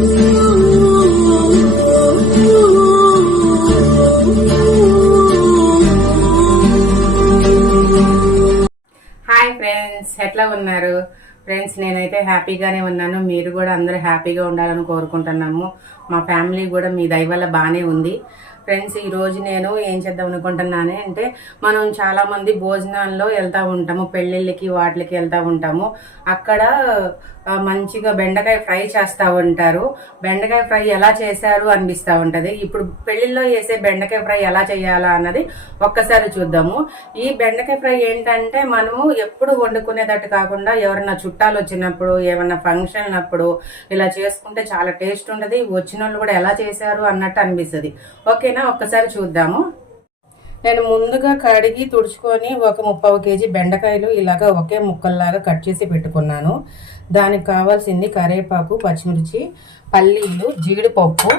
Hi friends, ఎట్లా ఉన్నారు friends? నేనైతే హ్యాపీగానే ఉన్నాను. మీరు కూడా అందరూ హ్యాపీగా ఉండాలని కోరుకుంటున్నాము. మా ఫ్యామిలీ కూడా మీ దయ వల్ల బాగానే ఉంది ఫ్రెండ్స్. ఈరోజు నేను ఏం చేద్దాం అనుకుంటున్నానే అంటే, మనం చాలామంది భోజనాల్లో వెళ్తూ ఉంటాము, పెళ్ళిళ్ళకి వాటికి వెళ్తూ ఉంటాము. అక్కడ మంచిగా బెండకాయ ఫ్రై చేస్తూ ఉంటారు. బెండకాయ ఫ్రై ఎలా చేశారు అనిపిస్తూ ఉంటుంది. ఇప్పుడు పెళ్ళిళ్ళలో వేసే బెండకాయ ఫ్రై ఎలా చేయాలా అన్నది ఒక్కసారి చూద్దాము. ఈ బెండకాయ ఫ్రై ఏంటంటే, మనము ఎప్పుడు వండుకునేటట్టు కాకుండా ఎవరన్నా చుట్టాలు వచ్చినప్పుడు, ఏమన్నా ఫంక్షన్ అప్పుడు ఇలా చేసుకుంటే చాలా టేస్ట్ ఉంటుంది. వచ్చిన వాళ్ళు కూడా ఎలా చేశారు అన్నట్టు అనిపిస్తుంది. ఓకేనా, ఒక్కసారి చూద్దాము. నేను ముందుగా కడిగి తుడుచుకొని ఒక 30 kg బెండకాయలు ఇలాగా ఒకే ముక్కల్లాగా కట్ చేసి పెట్టుకున్నాను. దానికి కావాల్సింది కరివేపాకు, పచ్చిమిర్చి, పల్లీలు, జీడిపప్పు.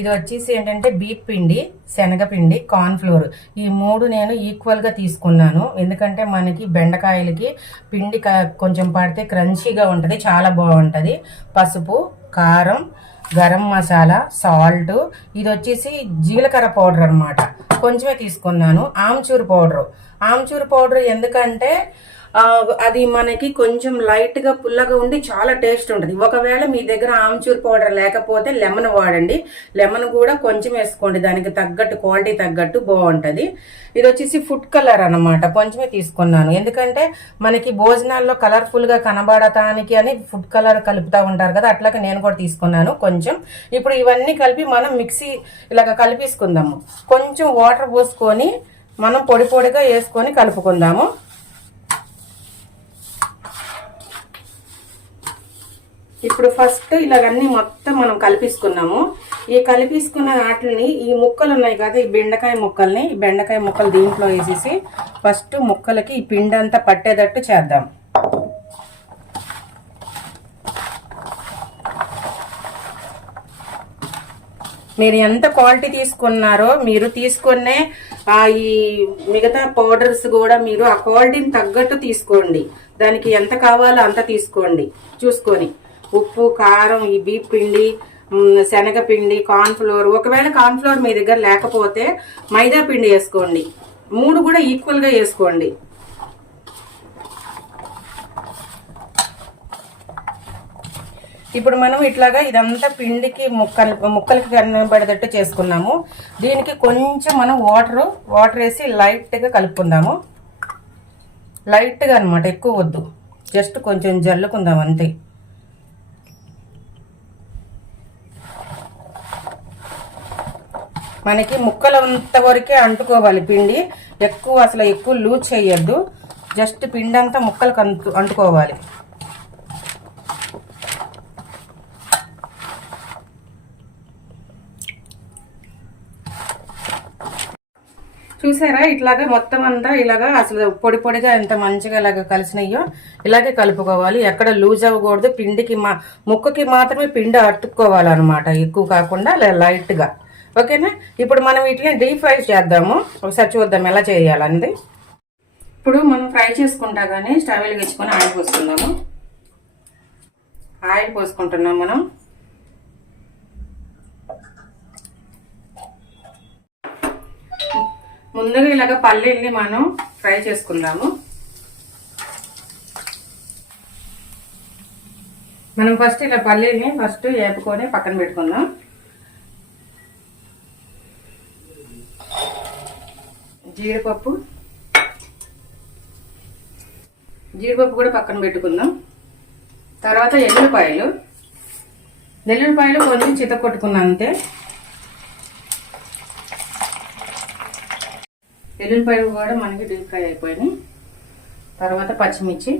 ఇది వచ్చేసి ఏంటంటే బీట్ పిండి, శనగపిండి, కార్న్ఫ్లోర్. ఈ 3 నేను ఈక్వల్గా తీసుకున్నాను. ఎందుకంటే మనకి బెండకాయలకి పిండి కొంచెం పడితే క్రంచీగా ఉంటుంది, చాలా బాగుంటుంది. పసుపు, కారం, గరం మసాలా, సాల్ట్. ఇది వచ్చేసి జీలకర్ర పౌడర్ అనమాట, కొంచెమే తీసుకున్నాను. ఆమ్చూర్ పౌడర్ ఎందుకంటే అది మనకి కొంచెం లైట్గా పుల్లగా ఉండి చాలా టేస్ట్ ఉంటుంది. ఒకవేళ మీ దగ్గర ఆమ్చూర్ పౌడర్ లేకపోతే లెమన్ వాడండి. లెమన్ కూడా కొంచెం వేసుకోండి, దానికి తగ్గట్టు, క్వాలిటీ తగ్గట్టు బాగుంటుంది. ఇది వచ్చేసి ఫుడ్ కలర్ అనమాట, కొంచెమే తీసుకున్నాను. ఎందుకంటే మనకి భోజనాల్లో కలర్ఫుల్గా కనబడటానికి అని ఫుడ్ కలర్ కలుపుతూ ఉంటారు కదా, అట్లాగే నేను కూడా తీసుకున్నాను కొంచెం. ఇప్పుడు ఇవన్నీ కలిపి మనం మిక్సీ ఇలాగ కలిపేసుకుందాము. కొంచెం వాటర్ పోసుకొని మనం పొడి పొడిగా వేసుకొని కలుపుకుందాము. ఇప్పుడు ఫస్ట్ ఇలాగన్నీ మొత్తం మనం కలిపేసుకున్నాము. ఈ కలిపేసుకున్న వాటిని, ఈ ముక్కలు ఉన్నాయి కదా, ఈ బెండకాయ ముక్కలు దీంట్లో వేసేసి ఫస్ట్ ముక్కలకి ఈ పిండి అంతా పట్టేటట్టు చేద్దాం. మీరు ఎంత క్వాలిటీ తీసుకున్నారో, మీరు తీసుకునే ఈ మిగతా పౌడర్స్ కూడా మీరు ఆ క్వాలిటీని తగ్గట్టు తీసుకోండి. దానికి ఎంత కావాలో అంత తీసుకోండి చూసుకొని. ఉప్పు, కారం, ఈ బీప్ పిండి, శనగపిండి, కార్న్ఫ్లోర్. ఒకవేళ కార్న్ఫ్లోర్ మీ దగ్గర లేకపోతే మైదా పిండి వేసుకోండి. 3 కూడా ఈక్వల్గా వేసుకోండి. ఇప్పుడు మనం ఇట్లాగా ఇదంతా పిండికి ముక్కలకి కనబడేటట్టు చేసుకున్నాము. దీనికి కొంచెం మనం వాటర్ వేసి లైట్గా కలుపుకుందాము. లైట్గా అనమాట, ఎక్కువ వద్దు, జస్ట్ కొంచెం జల్లుకుందాం అంతే. మనకి ముక్కలంత వరకే అంటుకోవాలి పిండి, అసలు ఎక్కువ లూజ్ చేయొద్దు. జస్ట్ పిండి అంతా ముక్కలకు అంటుకోవాలి. చూసారా, ఇట్లాగా మొత్తం అంతా ఇలాగా అసలు పొడి పొడిగా ఎంత మంచిగా ఇలాగ కలిసినాయో ఇలాగే కలుపుకోవాలి. ఎక్కడ లూజ్ అవ్వకూడదు. ముక్కకి మాత్రమే పిండి అట్టుకోవాలన్నమాట, ఎక్కువ కాకుండా లైట్గా. ఓకేనా, ఇప్పుడు మనం వీటిని డీప్ ఫ్రై చేద్దాము. ఒకసారి చూద్దాం ఎలా చేయాలన్నది. ఇప్పుడు మనం ఫ్రై చేసుకుంటా కానీ స్టవ్ వెలిగించుకొని ఆయిల్ పోసుకుందాము. ఆయిల్ పోసుకుంటున్నాం మనం. ముందుగా ఇలాగ పల్లీల్ని మనం ఫ్రై చేసుకుందాము. మనం ఫస్ట్ ఇలా పల్లీల్ని వేపుకొని పక్కన పెట్టుకుందాం. జీడిపప్పు కూడా పక్కన పెట్టుకుందాం. తర్వాత ఎల్లుల్లిపాయలు కొంచెం చితకొట్టుకున్నాం అంతే. ఎల్లుల్లిపాయలు కూడా మనకి డీప్ ఫ్రై అయిపోయినాయి. తర్వాత పచ్చిమిర్చి,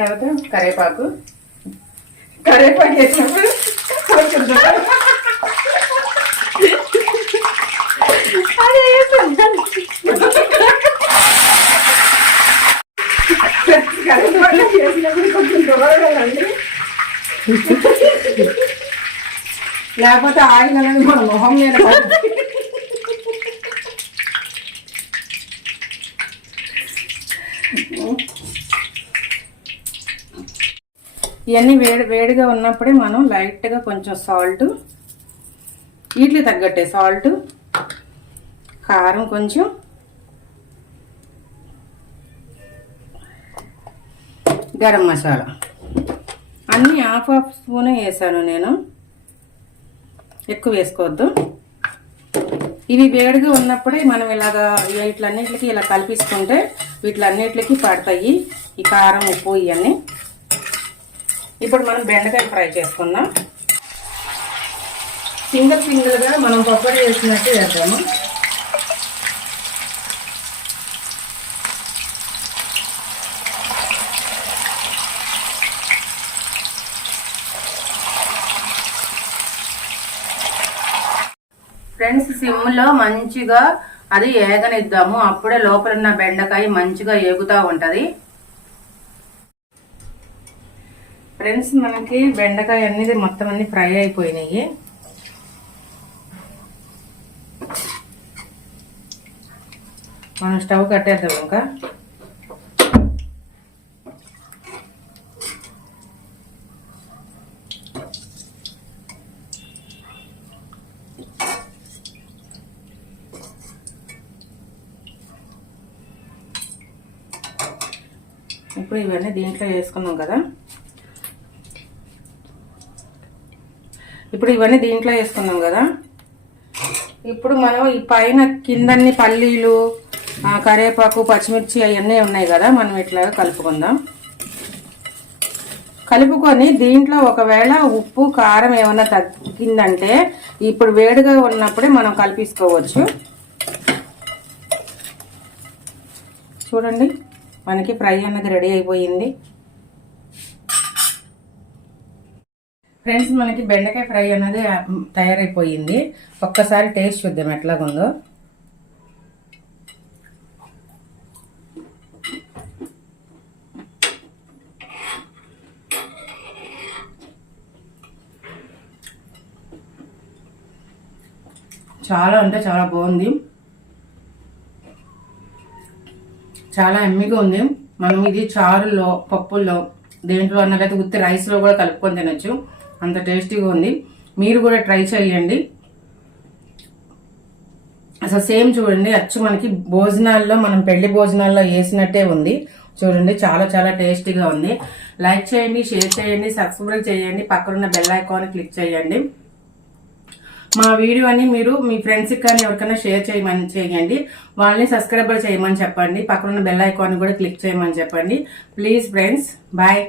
తర్వాత కరివేపాకు వేసినప్పుడు కొంచెం దూరండి, లేకపోతే ఆయిల్ అనేది మన మొహం మీద ఇవన్నీ వేడిగా ఉన్నప్పుడే మనం లైట్గా కొంచెం సాల్ట్, వీటికి తగ్గట్టే సాల్ట్, కారం కొంచెం, గరం మసాలా అన్నీ హాఫ్ స్పూనే వేసాను నేను, ఎక్కువ వేసుకోవద్దు. ఇవి వేడిగా ఉన్నప్పుడే మనం ఇలాగా వీటిలన్నిటికి ఇలా కలిపిస్తుంటే వీటిలన్నిటికి పడతాయి ఈ కారం, ఉప్పు ఇవన్నీ. ఇప్పుడు మనం బెండకాయ ఫ్రై చేసుకుందాం. సింగిల్గా మనం పకోడీ వేసినట్టు వేద్దాము. ఫ్రెండ్స్ సిమ్లో మంచిగా అది ఏగనిద్దాము, అప్పుడే లోపల ఉన్న బెండకాయ మంచిగా ఏగుతూ ఉంటుంది. ఫ్రెండ్స్ మనకి బెండకాయ అనేది మొత్తం అన్ని ఫ్రై అయిపోయినాయి. మనం స్టవ్ కట్టేద్దాం. ఇంకా ఇప్పుడు ఇవన్నీ దీంట్లో వేసుకున్నాం కదా, ఇప్పుడు మనం ఈ పైన కిందన్ని పల్లీలు, కరివేపాకు, పచ్చిమిర్చి అవన్నీ ఉన్నాయి కదా, మనం ఇట్లా కలుపుకుందాం. కలుపుకొని దీంట్లో ఒకవేళ ఉప్పు, కారం ఏమైనా తగ్గిందంటే ఇప్పుడు వేడిగా ఉన్నప్పుడే మనం కలిపేసుకోవచ్చు. చూడండి మనకి ఫ్రై అన్నది రెడీ అయిపోయింది. ఫ్రెండ్స్ మనకి బెండకాయ ఫ్రై అన్నది తయారైపోయింది. ఒక్కసారి టేస్ట్ చూద్దాం ఎట్లాగుందో. చాలా అంటే చాలా బాగుంది, చాలా ఎమ్మిగా ఉంది. మనం ఇది చారులో, పప్పుల్లో, దేంట్లో అన్నట్లయితే ఉత్తి రైస్లో కూడా కలుపుకొని తినొచ్చు, అంత టేస్టీగా ఉంది. మీరు కూడా ట్రై చేయండి. అసలు సేమ్ చూడండి, అచ్చు మనకి భోజనాల్లో, మనం పెళ్లి భోజనాల్లో వేసినట్టే ఉంది. చూడండి చాలా చాలా టేస్టీగా ఉంది. లైక్ చేయండి, షేర్ చేయండి, సబ్స్క్రైబ్ చేయండి, పక్కనున్న బెల్ ఐకాన్ క్లిక్ చేయండి. మా వీడియోని మీరు మీ ఫ్రెండ్స్కి కానీ ఎవరికైనా షేర్ చేయండి. వాళ్ళని సబ్స్క్రైబర్ చేయమని చెప్పండి. పక్కనున్న బెల్ ఐకాన్ కూడా క్లిక్ చేయమని చెప్పండి. Please friends, bye.